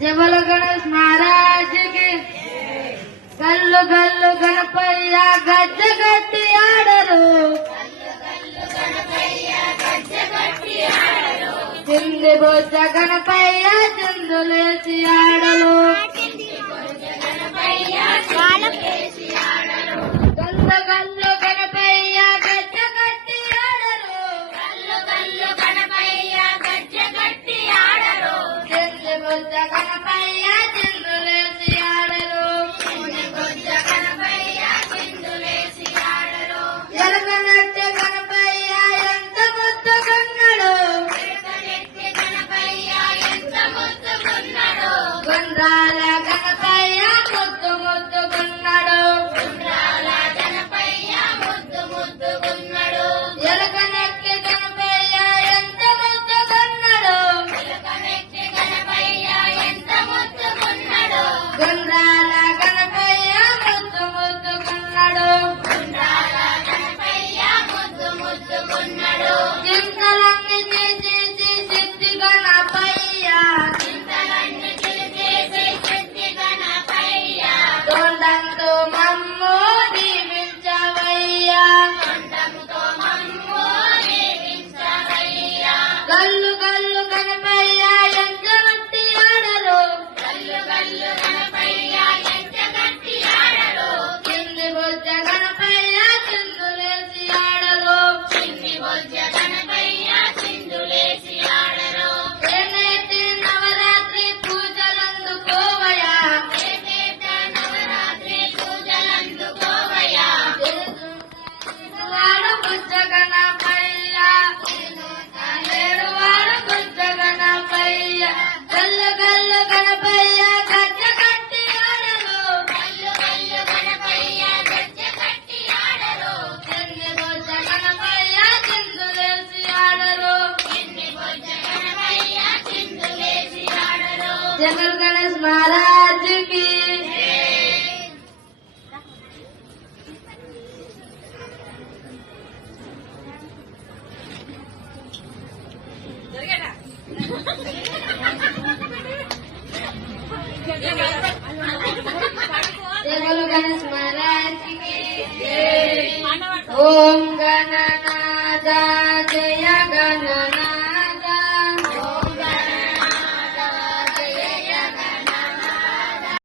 జబల గణేష్ మహారాజ్ కి గల్లు గల్లు గణపయ్య గజ్జ గట్టి ఆడరు చింది బొజ్జ గణపయ్య చిందులేసి ఆడలు గల్లు గల్లు గణపయ్య గజ్జ గట్టి ఆడరు చింది బొజ్జ గణపయ్య చిందులేసి ఆడరు ఎలగనట్టే గణపయ్య ఎంత ముద్దుకున్నాడు గుండ్రాల గణపయ్య ముద్దు ముద్దుకున్నాడు ఎలగనెక్కి గణపయ్య ఎంత ముద్దుకున్నాడు గుండ్రాల గణపయ్య ముద్దు ముద్దుకున్నాడు చింతలన్నీ చేసి సిద్ధి గణపయ్య తొండంతో మమ్ము దీవించవయ్యా గల్లు గల్లు గణపయ్య ఎంత గట్టి ఆడరు కింది బొజ్జ గణపయ్య చిందులేసి ఆడరు ఏనేటి నవరాత్రి పూజలందుకోవయా వాడు బుజ్జ గణపయ్య వాడు బుజ్జ గణపయ్య గల్లు గల్లు గణపయ్య గజ్జ కట్టి ఆడరు చింది బొజ్జ గణపయ్య చిందులేసి ఆడరు జబల్ గణేష్ మహారాజ్ కి జబల్ గణేష్ మహారాజ్ కి ఓం గణ